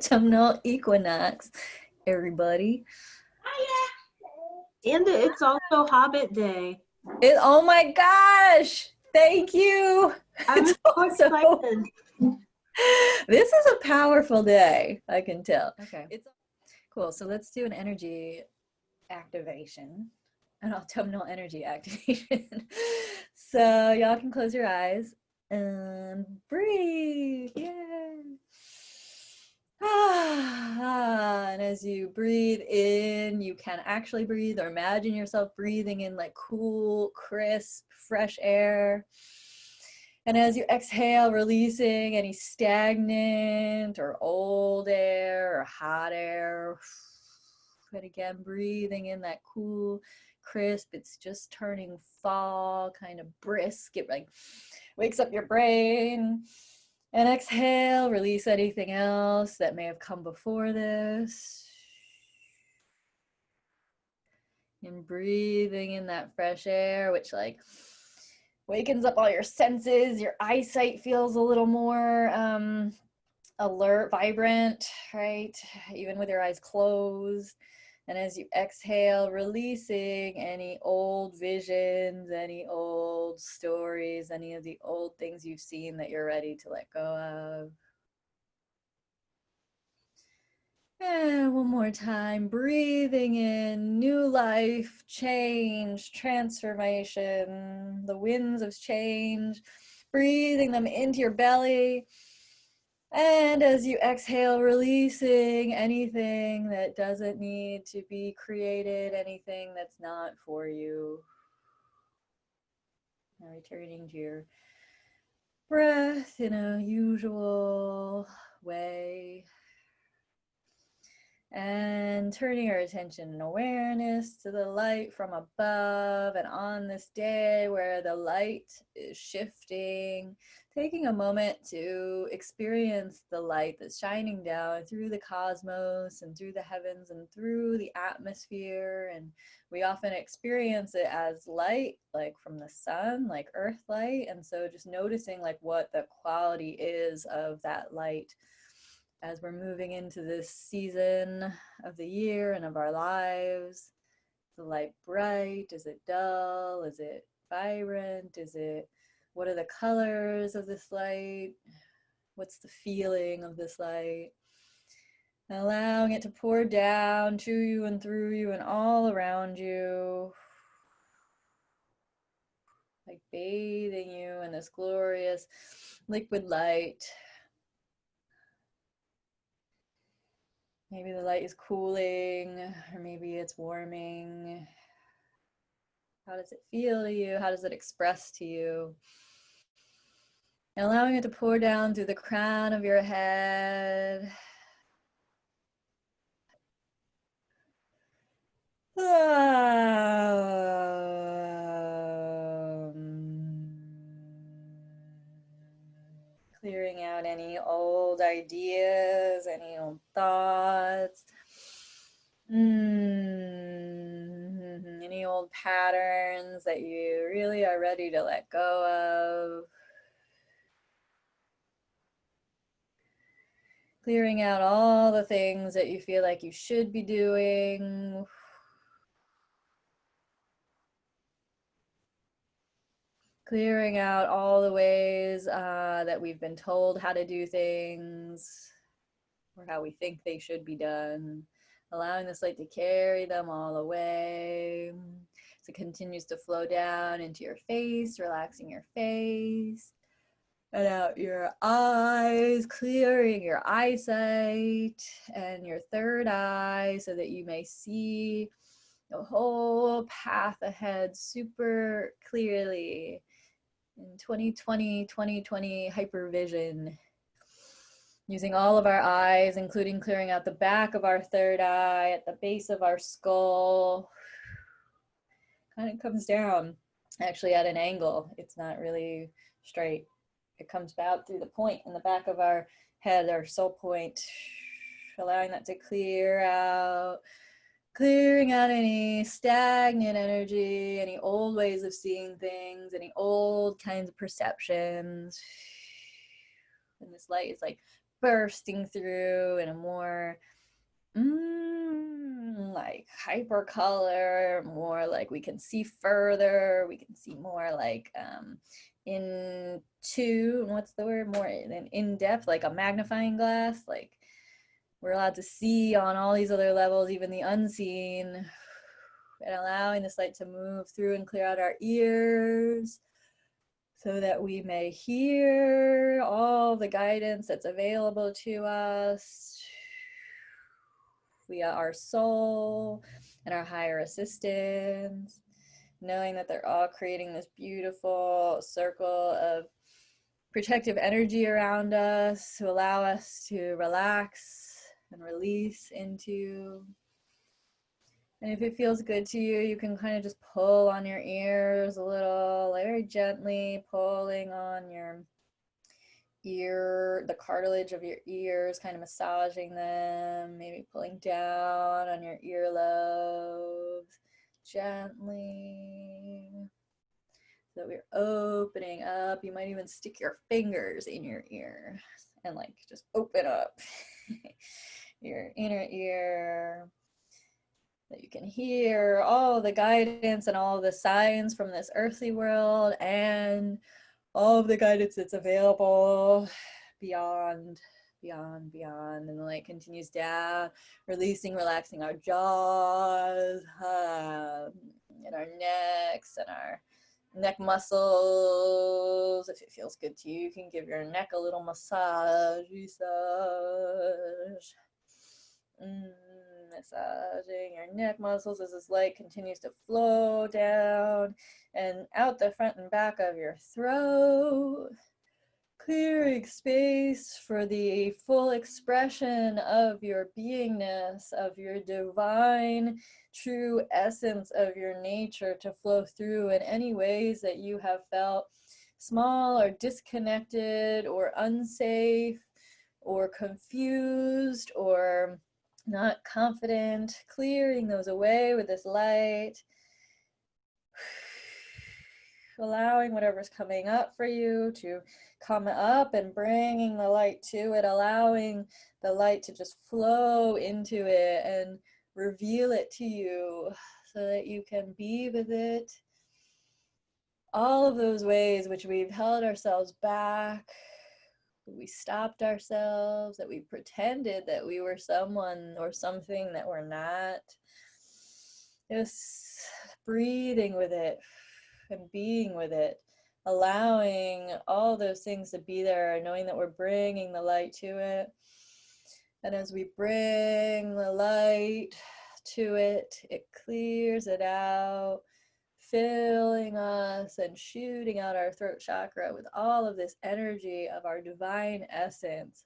Autumnal Equinox, everybody. And it's also Hobbit Day. Oh my gosh! Thank you. I'm It's so also, excited. this is a powerful day, I can tell. Okay, it's cool. So let's do an energy activation, an autumnal energy activation. So y'all can close your eyes and breathe. Yay! And as you breathe in, you can actually breathe or imagine yourself breathing in like cool, crisp, fresh air. And as you exhale, releasing any stagnant or old air or hot air. And again, breathing in that cool, crisp, it's just turning fall, kind of brisk. It like wakes up your brain. And exhale, release anything else that may have come before this. And breathing in that fresh air, which like wakens up all your senses. Your eyesight feels a little more alert, vibrant, right? Even with your eyes closed. And as you exhale, releasing any old visions, any old stories, any of the old things you've seen that you're ready to let go of. And one more time, breathing in new life, change, transformation, the winds of change, breathing them into your belly. And as you exhale, releasing anything that doesn't need to be created, anything that's not for you. Now returning to your breath in a usual way. And turning our attention and awareness to the light from above. And on this day where the light is shifting, taking a moment to experience the light that's shining down through the cosmos and through the heavens and through the atmosphere. And we often experience it as light, like from the sun, like earth light. And so just noticing like what the quality is of that light as we're moving into this season of the year and of our lives. Is the light bright? Is it dull? Is it vibrant? What are the colors of this light? What's the feeling of this light? And allowing it to pour down to you and through you and all around you. Like bathing you in this glorious liquid light. Maybe the light is cooling, or maybe it's warming. How does it feel to you? How does it express to you? And allowing it to pour down through the crown of your head. Clearing out any old ideas, any old thoughts. Any old patterns that you really are ready to let go of. Clearing out all the things that you feel like you should be doing. Clearing out all the ways that we've been told how to do things or how we think they should be done. Allowing this light to carry them all away. So it continues to flow down into your face, relaxing your face. And out your eyes, clearing your eyesight and your third eye so that you may see the whole path ahead super clearly in 2020 hypervision. Using all of our eyes, including clearing out the back of our third eye at the base of our skull. Kind of comes down actually at an angle. It's not really straight. It comes out through the point in the back of our head, our soul point, allowing that to clear out, clearing out any stagnant energy, any old ways of seeing things, any old kinds of perceptions. And this light is like bursting through in a more like hyper color, more like we can see further, we can see more like into, what's the word, more in depth, like a magnifying glass, like we're allowed to see on all these other levels, even the unseen, and allowing this light to move through and clear out our ears so that we may hear all the guidance that's available to us via our soul and our higher assistants, knowing that they're all creating this beautiful circle of protective energy around us to allow us to relax and release into. And if it feels good to you, you can kind of just pull on your ears a little, very gently pulling on your ear, the cartilage of your ears, kind of massaging them, maybe pulling down on your earlobes gently. So we're opening up. You might even stick your fingers in your ear and like just open up your inner ear, that you can hear all the guidance and all the signs from this earthly world and all of the guidance that's available beyond. And the light continues down, releasing, relaxing our jaws and our necks and our neck muscles. If it feels good to you, you can give your neck a little massage. Massaging your neck muscles as this light continues to flow down and out the front and back of your throat, clearing space for the full expression of your beingness, of your divine true essence of your nature to flow through in any ways that you have felt small or disconnected or unsafe or confused or not confident, clearing those away with this light, allowing whatever's coming up for you to come up and bringing the light to it, allowing the light to just flow into it and reveal it to you so that you can be with it. All of those ways which we've held ourselves back, we stopped ourselves, that we pretended that we were someone or something that we're not. Just breathing with it and being with it, allowing all those things to be there, knowing that we're bringing the light to it. And as we bring the light to it, it clears it out, filling us and shooting out our throat chakra with all of this energy of our divine essence,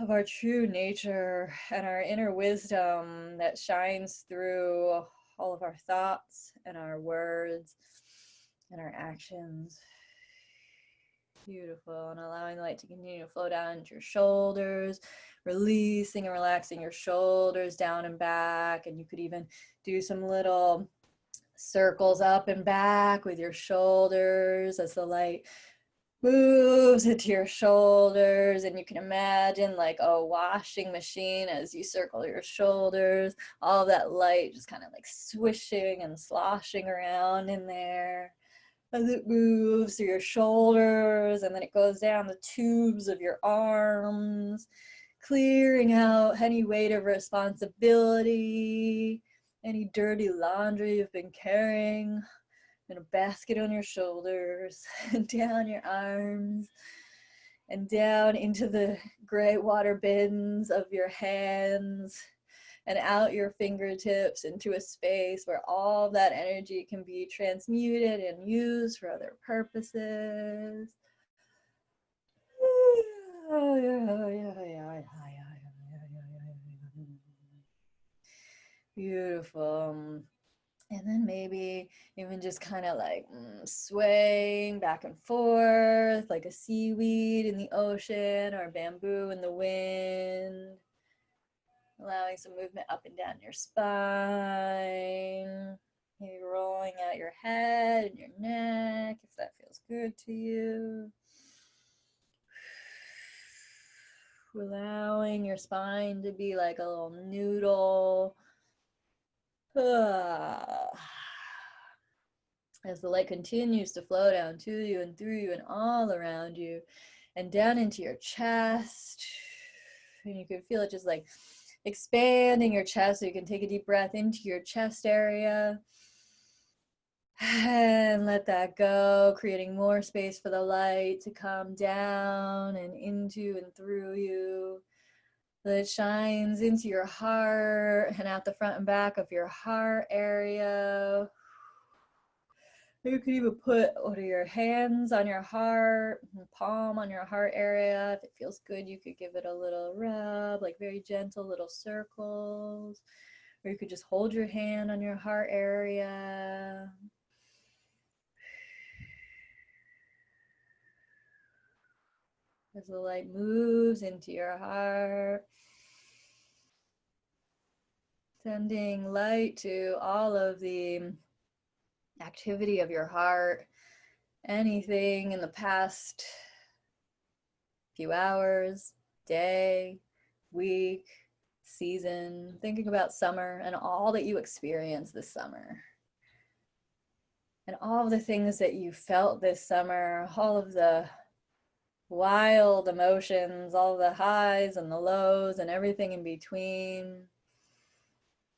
of our true nature and our inner wisdom that shines through all of our thoughts and our words and our actions. Beautiful. And allowing the light to continue to flow down into your shoulders, releasing and relaxing your shoulders down and back. And you could even do some little circles up and back with your shoulders as the light moves into your shoulders, and you can imagine like a washing machine as you circle your shoulders, all of that light just kind of like swishing and sloshing around in there as it moves through your shoulders, and then it goes down the tubes of your arms, clearing out any weight of responsibility, any dirty laundry you've been carrying in a basket on your shoulders, and down your arms, and down into the gray water bins of your hands, and out your fingertips into a space where all that energy can be transmuted and used for other purposes. Beautiful. And then maybe even just kind of like swaying back and forth like a seaweed in the ocean or bamboo in the wind. Allowing some movement up and down your spine. Maybe rolling out your head and your neck if that feels good to you. Allowing your spine to be like a little noodle. As the light continues to flow down to you and through you and all around you and down into your chest. And you can feel it just like expanding your chest, so you can take a deep breath into your chest area and let that go, creating more space for the light to come down and into and through you. That it shines into your heart and out the front and back of your heart area. You could even put one of your hands on your heart, palm on your heart area. If it feels good, you could give it a little rub, like very gentle little circles. Or you could just hold your hand on your heart area. As the light moves into your heart, sending light to all of the activity of your heart, anything in the past few hours, day, week, season, thinking about summer and all that you experienced this summer. And all of the things that you felt this summer, all of the wild emotions, all the highs and the lows and everything in between,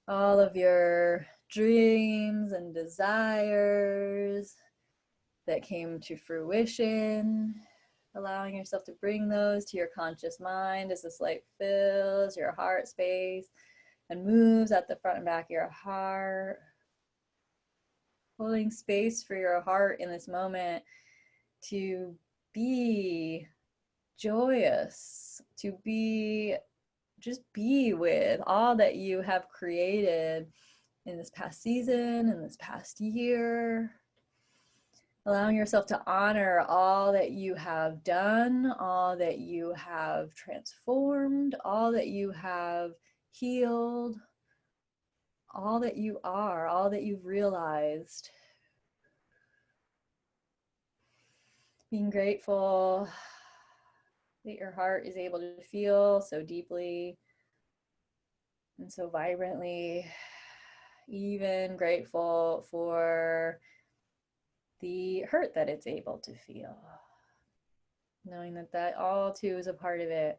all of your dreams and desires that came to fruition, allowing yourself to bring those to your conscious mind as this light fills your heart space and moves at the front and back of your heart. Holding space for your heart in this moment to be joyous, to be just be with all that you have created in this past season, in this past year. Allowing yourself to honor all that you have done, all that you have transformed, all that you have healed, all that you are, all that you've realized. Being grateful that your heart is able to feel so deeply and so vibrantly. Even grateful for the hurt that it's able to feel. Knowing that that all too is a part of it.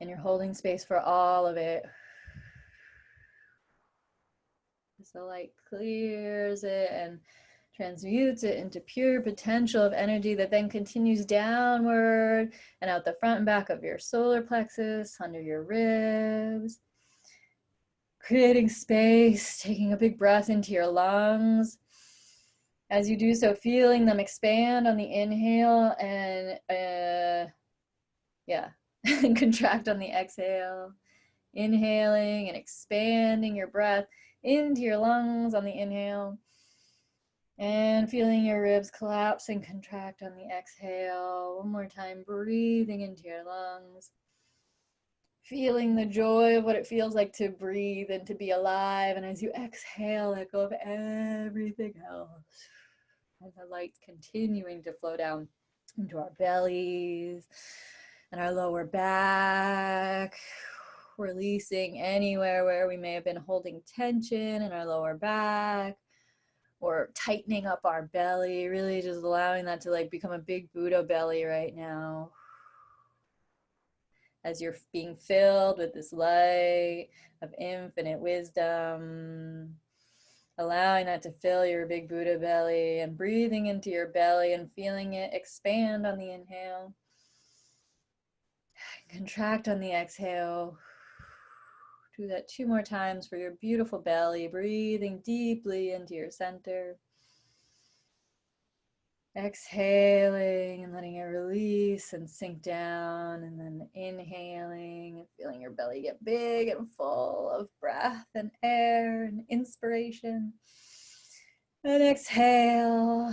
And you're holding space for all of it. As the light clears it and transmutes it into pure potential of energy that then continues downward and out the front and back of your solar plexus, under your ribs. Creating space, taking a big breath into your lungs. As you do so, feeling them expand on the inhale and and contract on the exhale. Inhaling and expanding your breath into your lungs on the inhale. And feeling your ribs collapse and contract on the exhale. One more time, breathing into your lungs. Feeling the joy of what it feels like to breathe and to be alive. And as you exhale, let go of everything else. And the light's continuing to flow down into our bellies and our lower back, releasing anywhere where we may have been holding tension in our lower back or tightening up our belly, really just allowing that to like become a big Buddha belly right now. As you're being filled with this light of infinite wisdom, allowing that to fill your big Buddha belly and breathing into your belly and feeling it expand on the inhale. Contract on the exhale. Do that 2 more times for your beautiful belly, breathing deeply into your center. Exhaling and letting it release and sink down, and then inhaling and feeling your belly get big and full of breath and air and inspiration. And exhale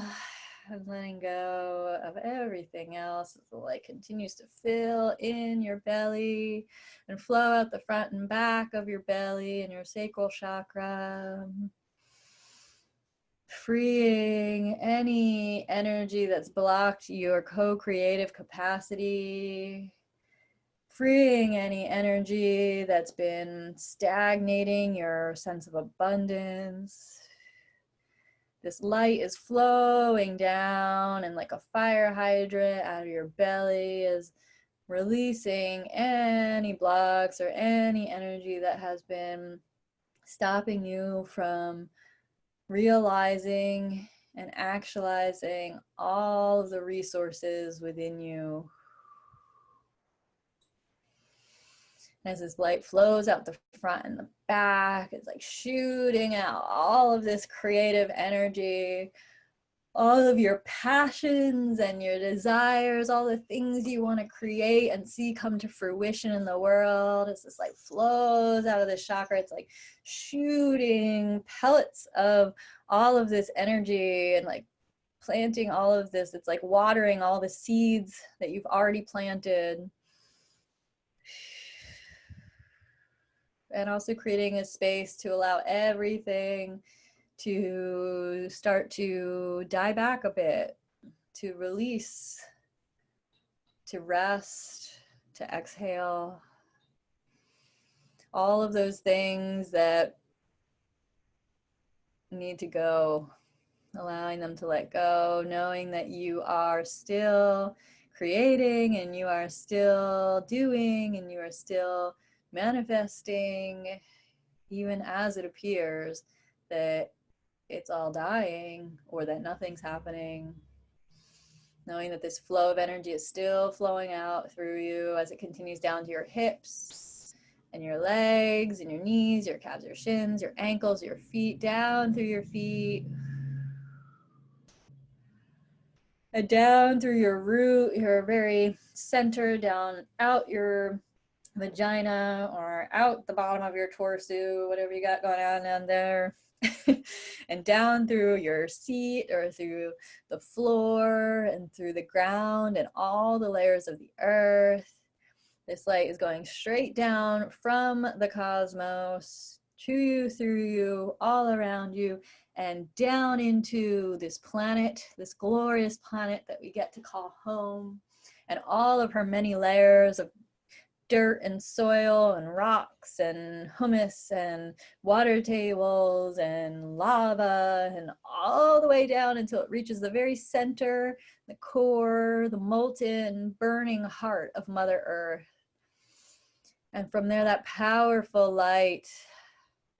and letting go of everything else as the light continues to fill in your belly and flow out the front and back of your belly and your sacral chakra. Freeing any energy that's blocked your co-creative capacity, freeing any energy that's been stagnating your sense of abundance. This light is flowing down, and like a fire hydrant out of your belly is releasing any blocks or any energy that has been stopping you from realizing and actualizing all of the resources within you. As this light flows out the front and the back, it's like shooting out all of this creative energy, all of your passions and your desires, all the things you want to create and see come to fruition in the world. As this light flows out of the chakra, it's like shooting pellets of all of this energy and like planting all of this. It's like watering all the seeds that you've already planted. And also creating a space to allow everything to start to die back a bit, to release, to rest, to exhale. All of those things that need to go, allowing them to let go, knowing that you are still creating and you are still doing and you are still manifesting, even as it appears that it's all dying or that nothing's happening. Knowing that this flow of energy is still flowing out through you as it continues down to your hips and your legs and your knees, your calves, your shins, your ankles, your feet, down through your feet, and down through your root, your very center, down out your vagina or out the bottom of your torso, whatever you got going on down there. And down through your seat or through the floor and through the ground and all the layers of the earth. This light is going straight down from the cosmos to you, through you, all around you, and down into this planet, this glorious planet that we get to call home, and all of her many layers of dirt and soil and rocks and humus and water tables and lava, and all the way down until it reaches the very center, the core, the molten, burning heart of Mother Earth. And from there, that powerful light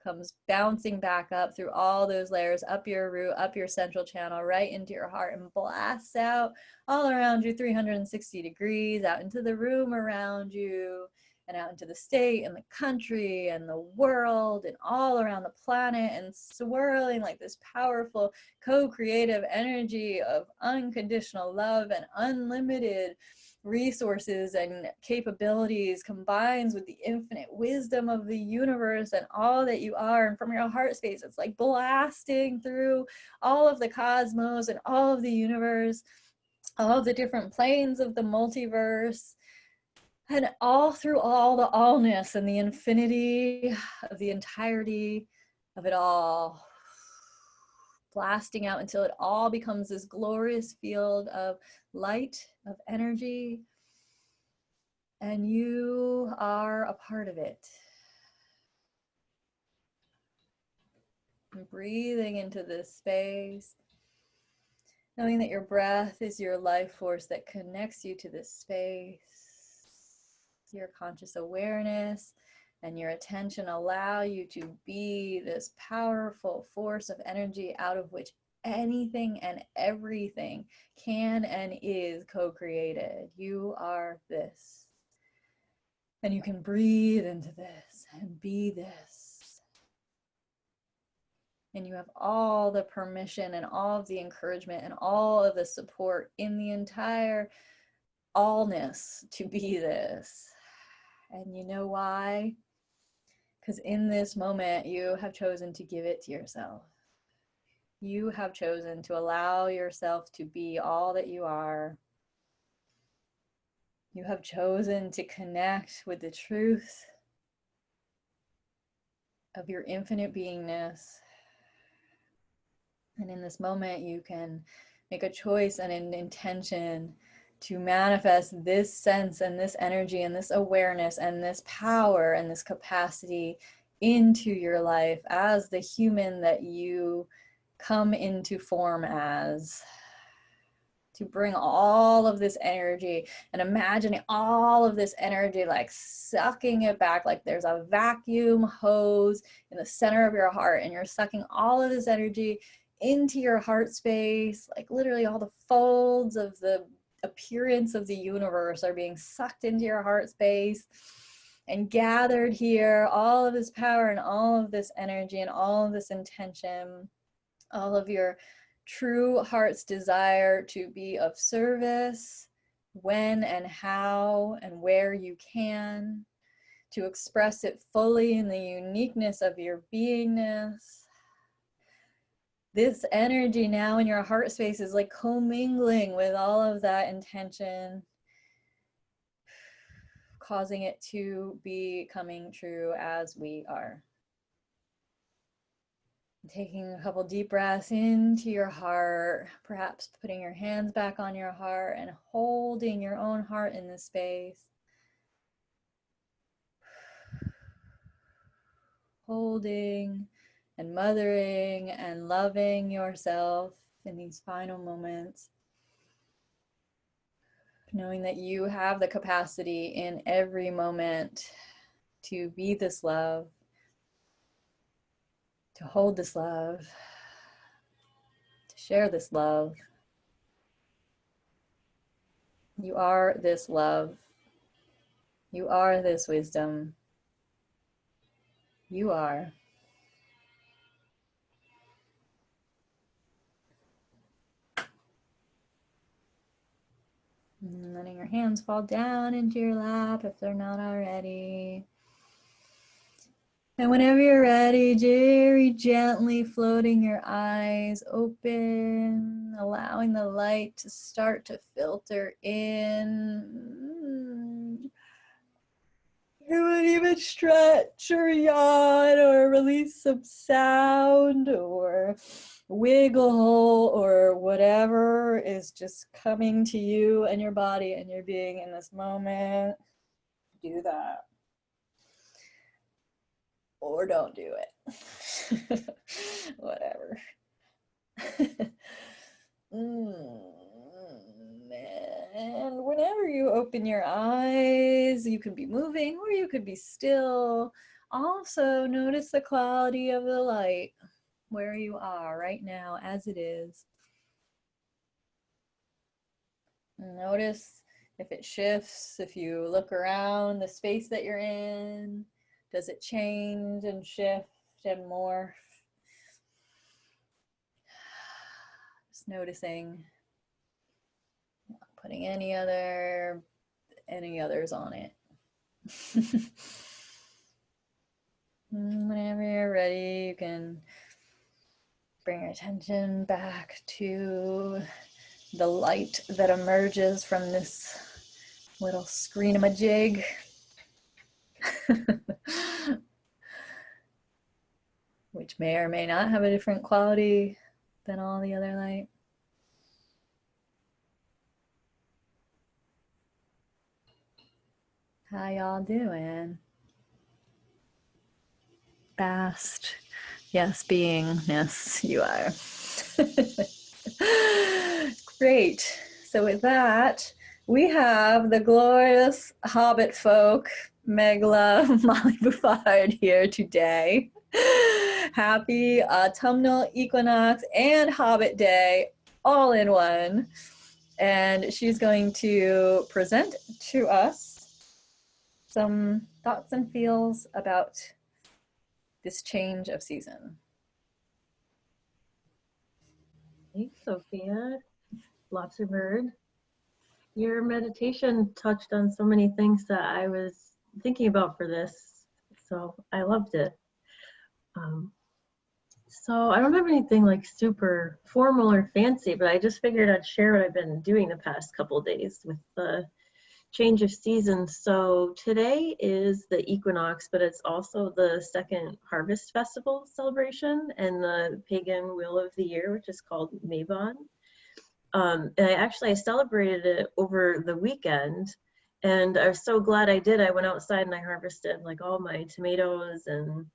comes bouncing back up through all those layers, up your root, up your central channel, right into your heart, and blasts out all around you 360 degrees, out into the room around you, and out into the state and the country and the world and all around the planet, and swirling like this powerful co-creative energy of unconditional love and unlimited resources and capabilities, combines with the infinite wisdom of the universe and all that you are. And from your heart space, it's like blasting through all of the cosmos and all of the universe, all of the different planes of the multiverse, and all through all the allness and the infinity of the entirety of it all, blasting out until it all becomes this glorious field of light, of energy, and you are a part of it. And breathing into this space, knowing that your breath is your life force that connects you to this space. Your conscious awareness and your attention allow you to be this powerful force of energy out of which anything and everything can and is co-created. You are this. And you can breathe into this and be this. And you have all the permission and all of the encouragement and all of the support in the entire allness to be this. And you know why? Because in this moment, you have chosen to give it to yourself. You have chosen to allow yourself to be all that you are. You have chosen to connect with the truth of your infinite beingness. And in this moment, you can make a choice and an intention to manifest this sense and this energy and this awareness and this power and this capacity into your life as the human that you come into form as. To bring all of this energy and imagining all of this energy like sucking it back, like there's a vacuum hose in the center of your heart and you're sucking all of this energy into your heart space, like literally all the folds of the appearance of the universe are being sucked into your heart space and gathered here, all of this power and all of this energy and all of this intention, all of your true heart's desire to be of service when and how and where you can, to express it fully in the uniqueness of your beingness. This energy now in your heart space is like commingling with all of that intention, causing it to be coming true as we are. Taking a couple deep breaths into your heart, perhaps putting your hands back on your heart and holding your own heart in this space. Holding and mothering and loving yourself in these final moments. Knowing that you have the capacity in every moment to be this love, to hold this love, to share this love. You are this love. You are this wisdom. You are. And letting your hands fall down into your lap if they're not already. And whenever you're ready, very gently floating your eyes open, allowing the light to start to filter in. You would even stretch or yawn or release some sound or wiggle or whatever is just coming to you and your body and your being in this moment. Do that. Or don't do it. Whatever. And whenever you open your eyes, you could be moving or you could be still. Also, notice the quality of the light where you are right now as it is. Notice if it shifts, if you look around the space that you're in, does it change and shift and morph? Just noticing, not putting any others on it. Whenever you're ready, you can bring your attention back to the light that emerges from this little screen-a-majig. Which may or may not have a different quality than all the other light. How y'all doing? Vast, yes, beingness, you are. Great. So with that, we have the glorious Hobbit folk, Megla, Molly Buffard here today. Happy Autumnal Equinox and Hobbit Day all in one. And she's going to present to us some thoughts and feels about this change of season. Thanks, Sophia. Lobsterbird. Your meditation touched on so many things that I was thinking about for this, so I loved it. So I don't have anything like super formal or fancy, but I just figured I'd share what I've been doing the past couple of days with the change of season. So today is the equinox, but it's also the second harvest festival celebration and the pagan wheel of the year, which is called Mabon. And I celebrated it over the weekend, and I was so glad I did. I went outside and I harvested like all my tomatoes and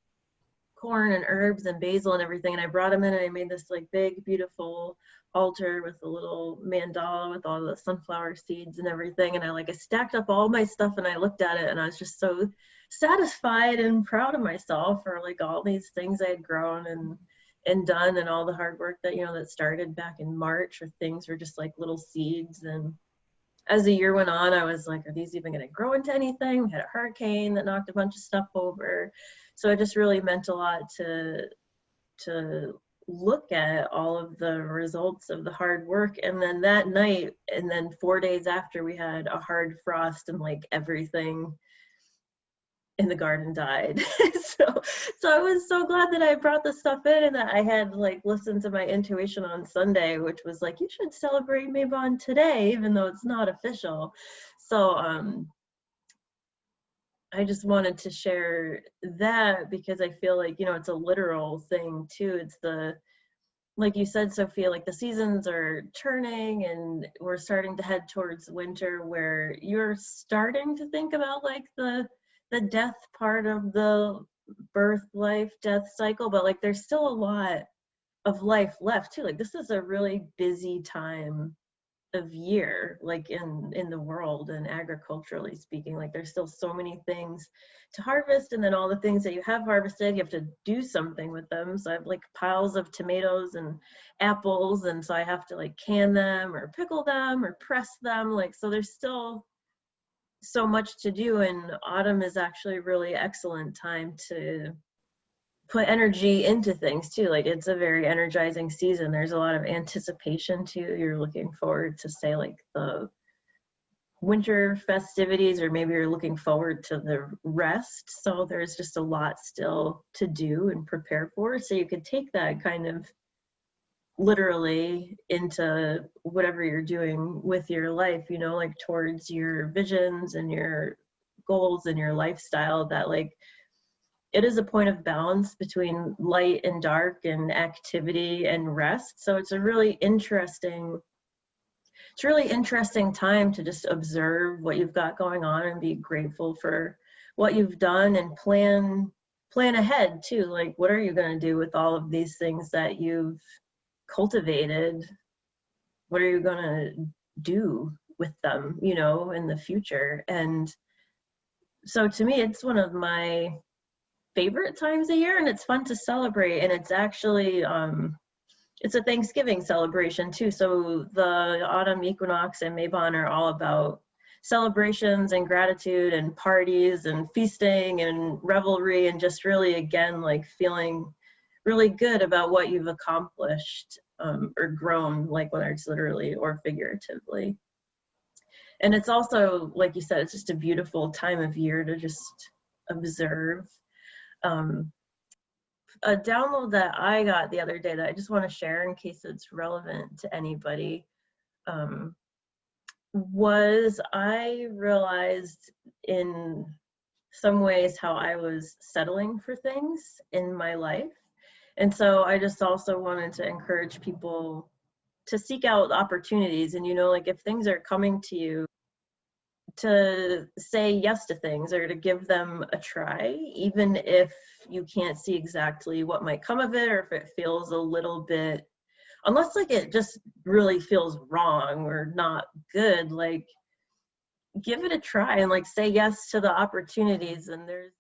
corn and herbs and basil and everything, and I brought them in and I made this like big beautiful altar with a little mandala with all the sunflower seeds and everything, and I stacked up all my stuff and I looked at it and I was just so satisfied and proud of myself for like all these things I had grown and done, and all the hard work that that started back in March, where things were just like little seeds. And as the year went on, I was like, are these even going to grow into anything? We had a hurricane that knocked a bunch of stuff over. So it just really meant a lot to look at all of the results of the hard work. And then that night, and then 4 days after, we had a hard frost and like everything in the garden died. so I was so glad that I brought the stuff in and that I had like listened to my intuition on Sunday, which was like, you should celebrate Mabon today, even though it's not official. So I just wanted to share that because I feel like, it's a literal thing too. It's like you said, Sophia, like the seasons are turning and we're starting to head towards winter, where you're starting to think about like the death part of the birth, life, death cycle, but like there's still a lot of life left too. Like this is a really busy time of year, like in the world, and agriculturally speaking, like there's still so many things to harvest, and then all the things that you have harvested, you have to do something with them. So I have like piles of tomatoes and apples, and so I have to like can them or pickle them or press them, like, so there's still so much to do. And autumn is actually a really excellent time to put energy into things too. Like it's a very energizing season. There's a lot of anticipation too. You're looking forward to, say, like the winter festivities, or maybe you're looking forward to the rest. So there's just a lot still to do and prepare for. So you could take that kind of literally into whatever you're doing with your life, like towards your visions and your goals and your lifestyle, that like it is a point of balance between light and dark and activity and rest. So it's a really interesting time to just observe what you've got going on and be grateful for what you've done, and plan ahead too. Like, what are you going to do with all of these things that you've cultivated? What are you going to do with them, in the future? And so to me, it's one of my favorite times a year, and it's fun to celebrate. And it's actually it's a Thanksgiving celebration too. So the Autumn Equinox and Mabon are all about celebrations and gratitude and parties and feasting and revelry, and just really, again, like feeling really good about what you've accomplished or grown, like whether it's literally or figuratively. And it's also, like you said, it's just a beautiful time of year to just observe. A download that I got the other day that I just want to share in case it's relevant to anybody was, I realized in some ways how I was settling for things in my life. And so I just also wanted to encourage people to seek out opportunities. And, like if things are coming to you, to say yes to things or to give them a try, even if you can't see exactly what might come of it, or if it feels a little bit, unless like it just really feels wrong or not good, like give it a try and like say yes to the opportunities. And there's,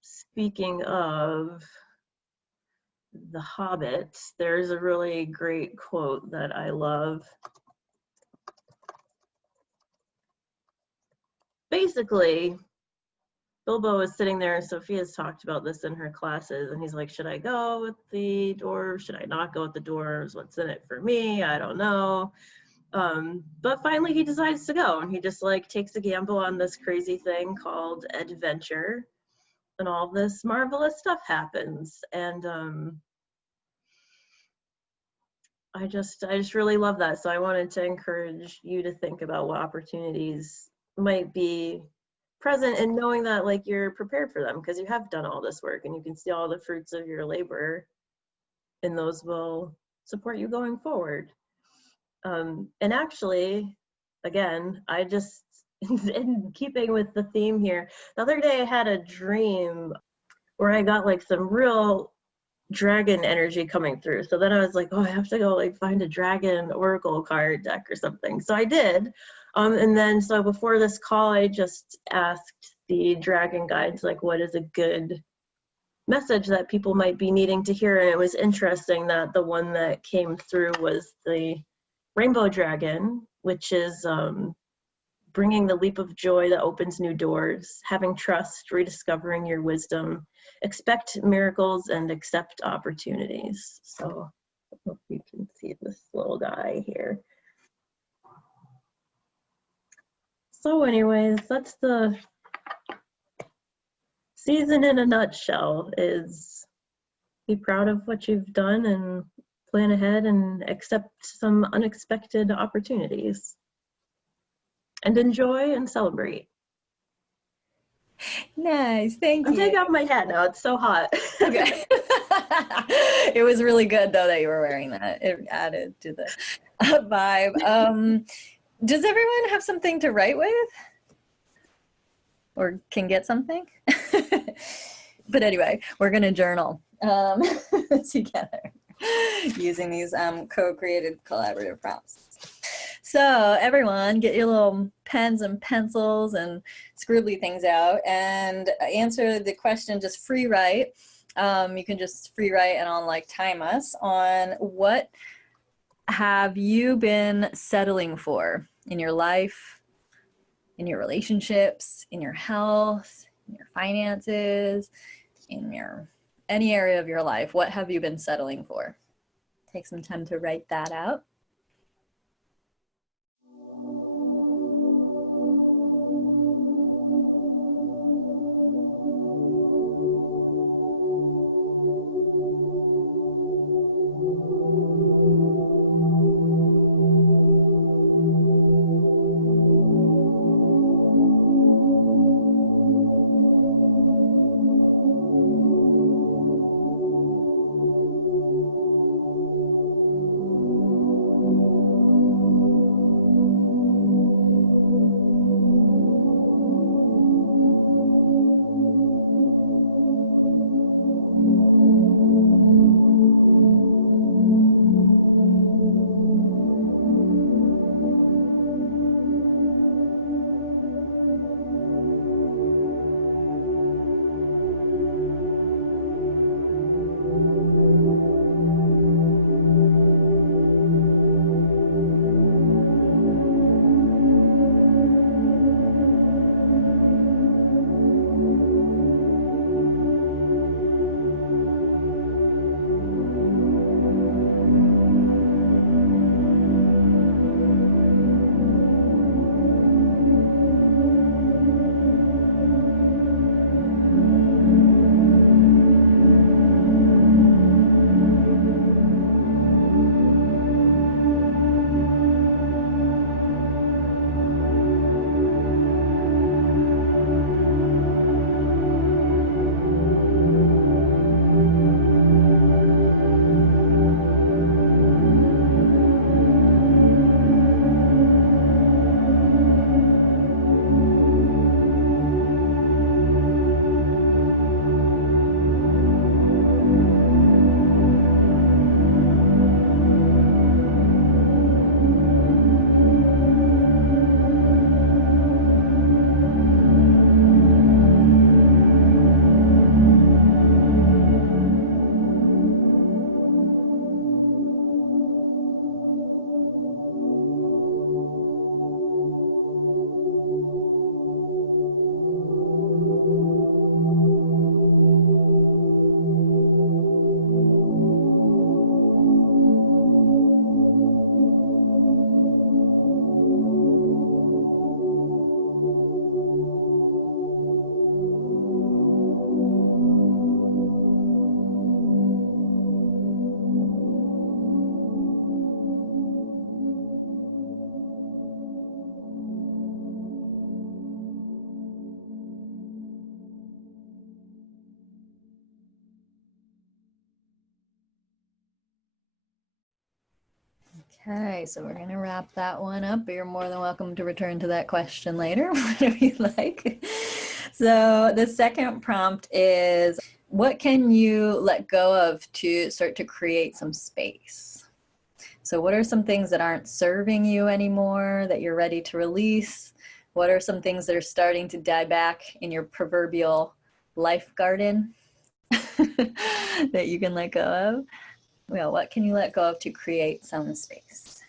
speaking of the Hobbits, there's a really great quote that I love. Basically, Bilbo is sitting there, and Sophia's talked about this in her classes, and he's like, should I go with the dwarves? Should I not go with the dwarves? What's in it for me? I don't know. But finally he decides to go, and he just like takes a gamble on this crazy thing called adventure, and all this marvelous stuff happens. And I just really love that. So I wanted to encourage you to think about what opportunities might be present, and knowing that like you're prepared for them because you have done all this work and you can see all the fruits of your labor, and those will support you going forward. And actually, again, I just, in keeping with the theme here, the other day I had a dream where I got like some real dragon energy coming through. So then I was like, oh, I have to go like find a dragon oracle card deck or something. So I did. And then so before this call, I just asked the dragon guides, like, what is a good message that people might be needing to hear? And it was interesting that the one that came through was the rainbow dragon, which is bringing the leap of joy that opens new doors, having trust, rediscovering your wisdom, expect miracles, and accept opportunities. So I hope you can see this little guy here. So anyways, that's the season in a nutshell. Is be proud of what you've done and plan ahead and accept some unexpected opportunities. And enjoy and celebrate. Nice, thank you. I'm taking off my hat now, it's so hot. Okay. It was really good though that you were wearing that. It added to the vibe. Does everyone have something to write with? Or can get something? But anyway, we're gonna journal together using these co-created collaborative prompts. So everyone, get your little pens and pencils and scribbly things out and answer the question, just free write. You can just free write and I'll like time us on what have you been settling for in your life, in your relationships, in your health, in your finances, in your any area of your life. What have you been settling for? Take some time to write that out. Okay, so we're going to wrap that one up, but you're more than welcome to return to that question later, whenever you like. So the second prompt is, what can you let go of to start to create some space? So what are some things that aren't serving you anymore that you're ready to release? What are some things that are starting to die back in your proverbial life garden that you can let go of? Well, what can you let go of to create some space?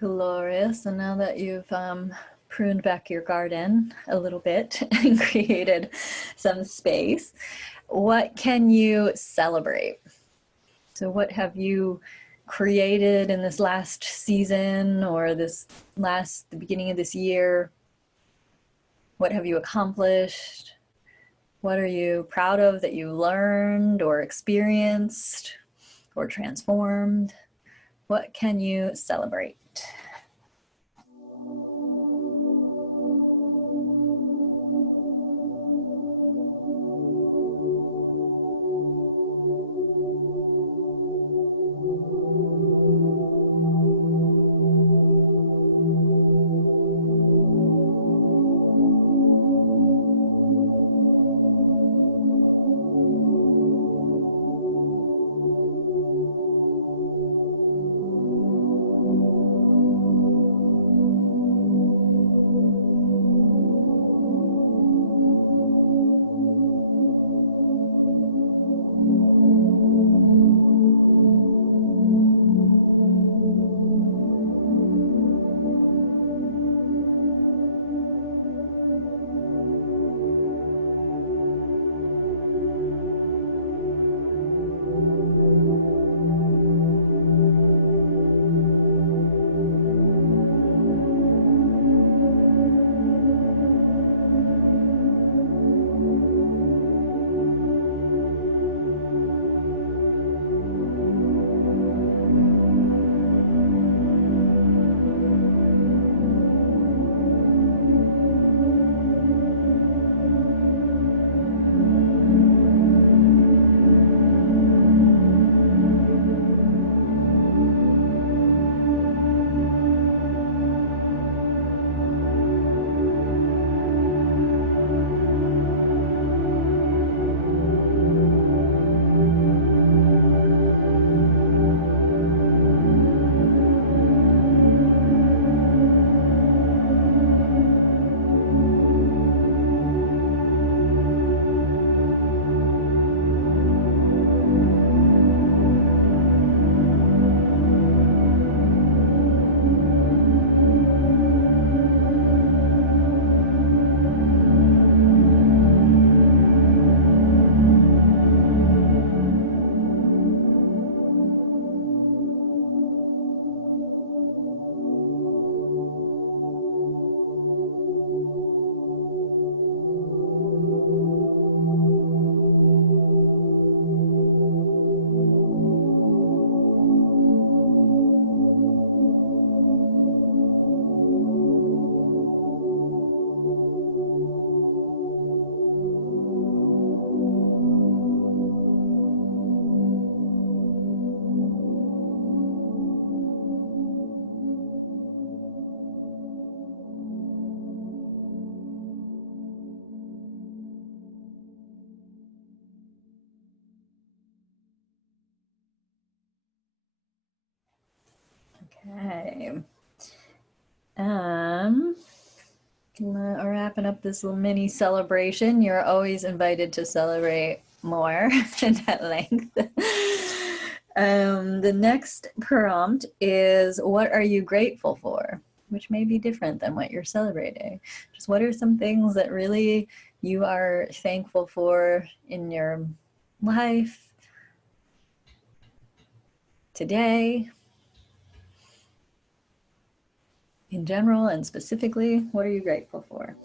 Glorious. And now that you've pruned back your garden a little bit and created some space, what can you celebrate? So what have you created in this last season or the beginning of this year? What have you accomplished? What are you proud of that you learned or experienced or transformed? What can you celebrate? Okay. Wrapping up this little mini celebration. You're always invited to celebrate more at length. The next prompt is, what are you grateful for? Which may be different than what you're celebrating. Just what are some things that really you are thankful for in your life today? In general and specifically, what are you grateful for?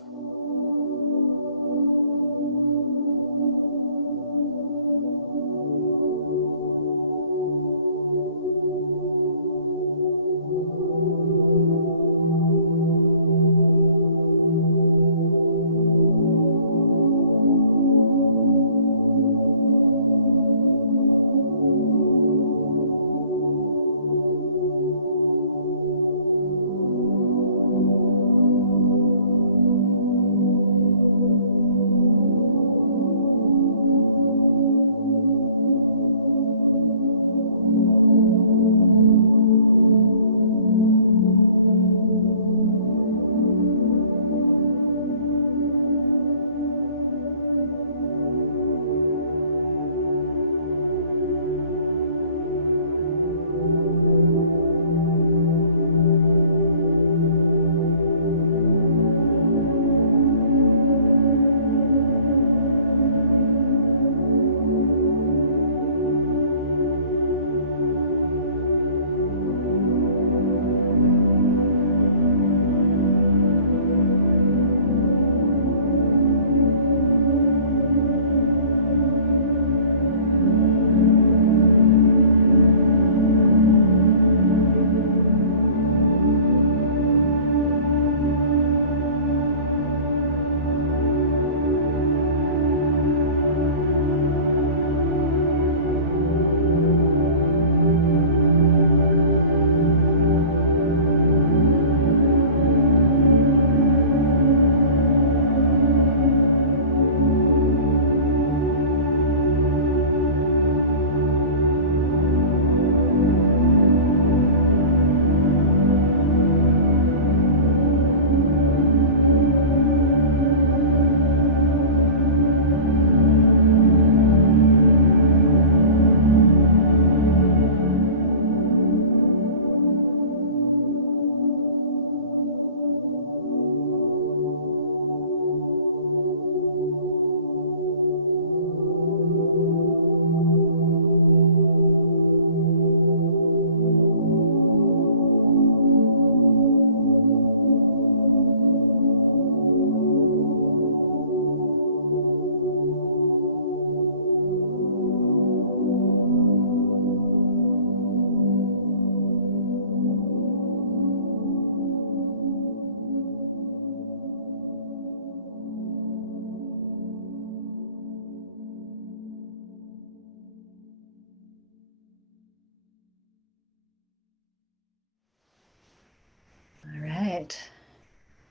All right.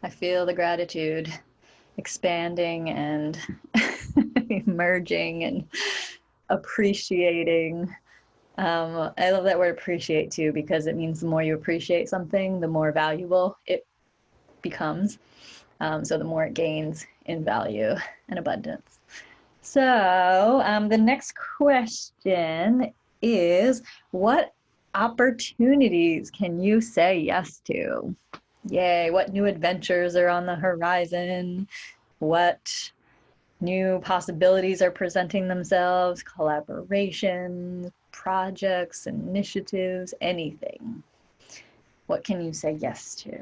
I feel the gratitude expanding and emerging and appreciating. I love that word appreciate too, because it means the more you appreciate something, the more valuable it becomes. So the more it gains in value and abundance. So the next question is, what opportunities can you say yes to? Yay, what new adventures are on the horizon? What new possibilities are presenting themselves? Collaborations, projects, initiatives, anything. What can you say yes to?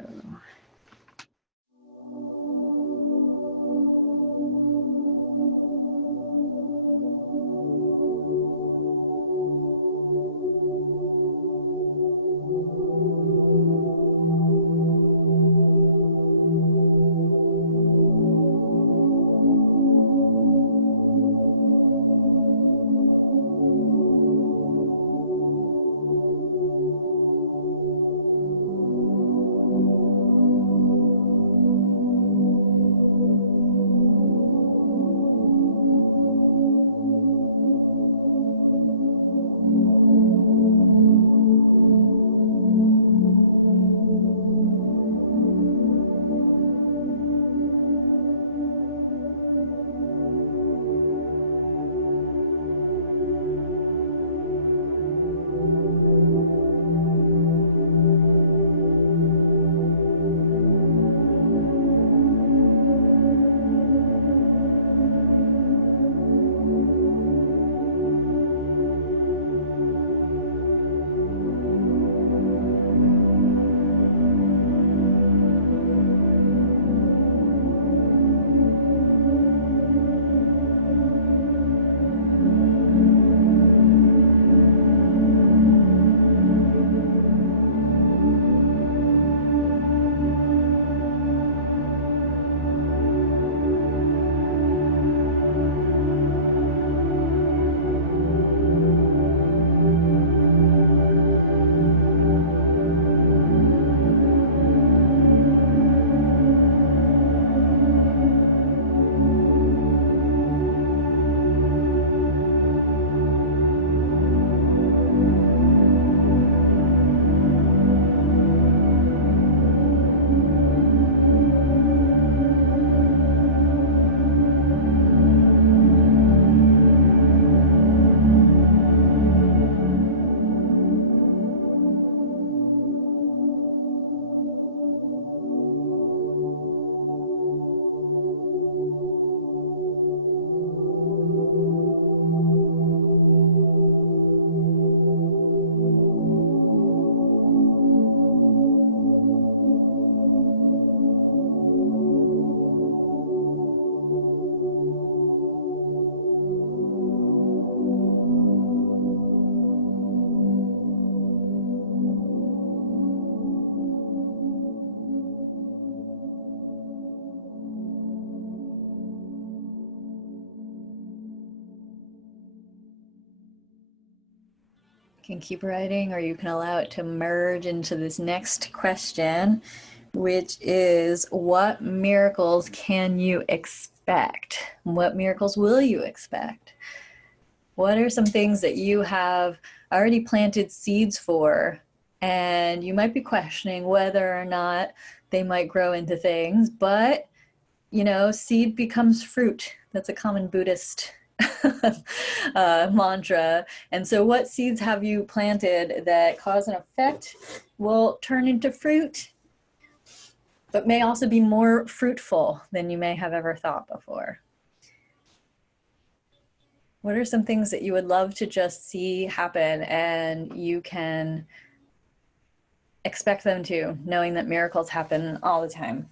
You can keep writing, or you can allow it to merge into this next question, which is, what miracles can you expect? What miracles will you expect? What are some things that you have already planted seeds for, and you might be questioning whether or not they might grow into things, but you know, seed becomes fruit. That's a common Buddhist mantra. And so what seeds have you planted that cause and effect will turn into fruit, but may also be more fruitful than you may have ever thought before? What are some things that you would love to just see happen and you can expect them to, knowing that miracles happen all the time?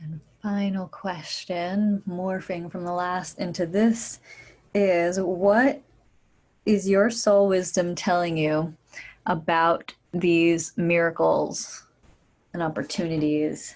And final question, morphing from the last into this, is what is your soul wisdom telling you about these miracles and opportunities?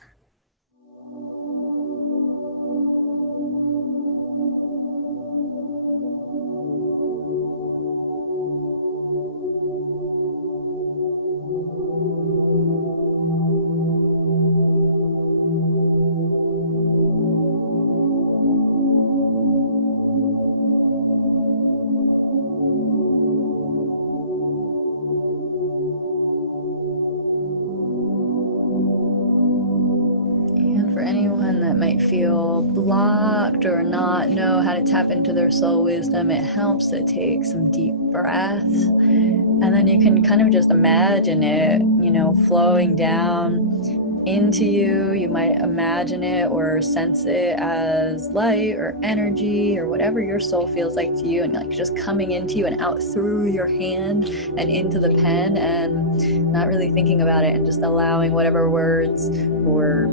And for anyone that might feel blocked or not know how to tap into their soul wisdom, it helps to take some deep breaths. And then you can kind of just imagine it, you know, flowing down into you. You might imagine it or sense it as light or energy or whatever your soul feels like to you, and like just coming into you and out through your hand and into the pen, and not really thinking about it and just allowing whatever words or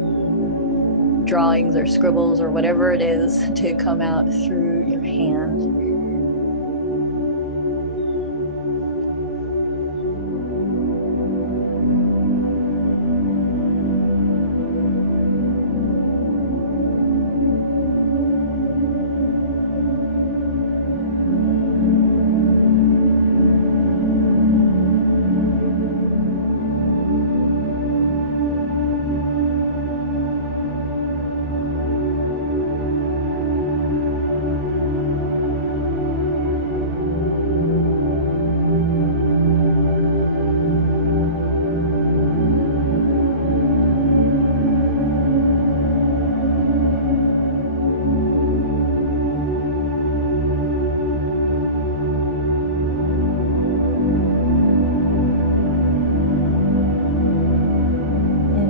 drawings or scribbles or whatever it is to come out through your hand.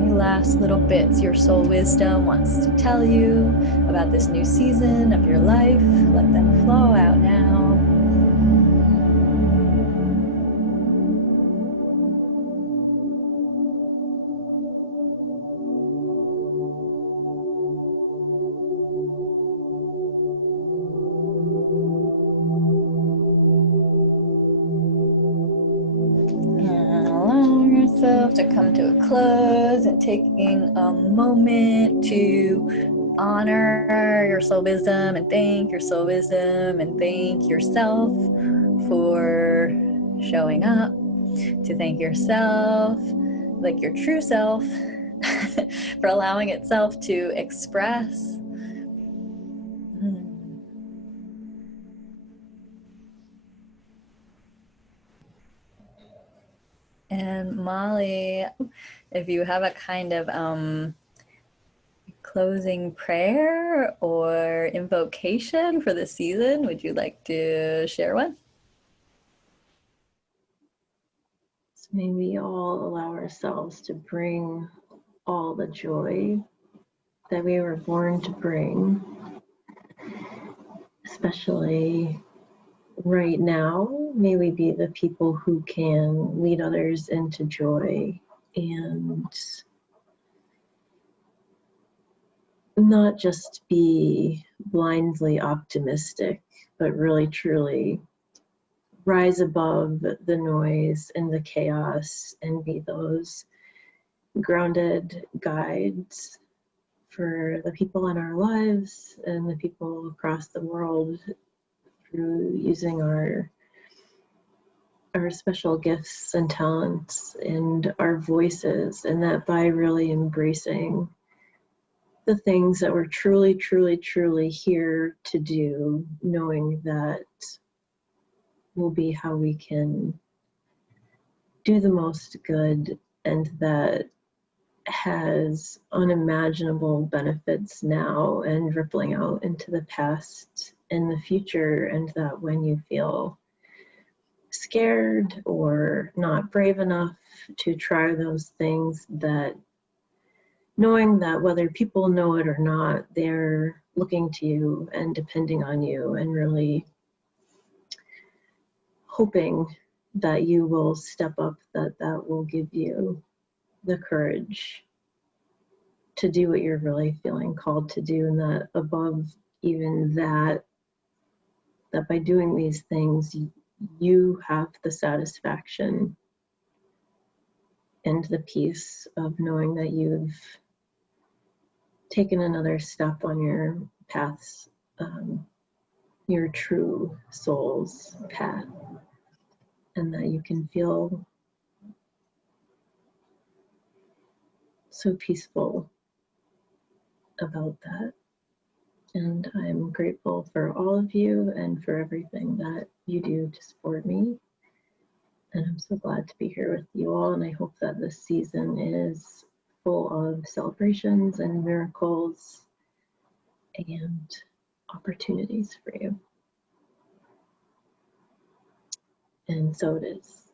Last little bits your soul wisdom wants to tell you about this new season of your life, let them flow out now. To come to a close and taking a moment to honor your soul wisdom and thank your soul wisdom and thank yourself for showing up, to thank yourself, like your true self, for allowing itself to express. And Molly, if you have a kind of closing prayer or invocation for the season, would you like to share one? So may we all allow ourselves to bring all the joy that we were born to bring, especially right now. May we be the people who can lead others into joy and not just be blindly optimistic, but really truly rise above the noise and the chaos and be those grounded guides for the people in our lives and the people across the world through using our special gifts and talents and our voices, and that by really embracing the things that we're truly, truly, truly here to do, knowing that will be how we can do the most good, and that has unimaginable benefits now and rippling out into the past and the future, and that when you feel scared or not brave enough to try those things, that knowing that whether people know it or not, they're looking to you and depending on you, and really hoping that you will step up, that will give you the courage to do what you're really feeling called to do, and that above even that by doing these things, you have the satisfaction and the peace of knowing that you've taken another step on your paths, your true soul's path, and that you can feel so peaceful about that. And I'm grateful for all of you and for everything that you do to support me. And I'm so glad to be here with you all. And I hope that this season is full of celebrations and miracles and opportunities for you. And so it is.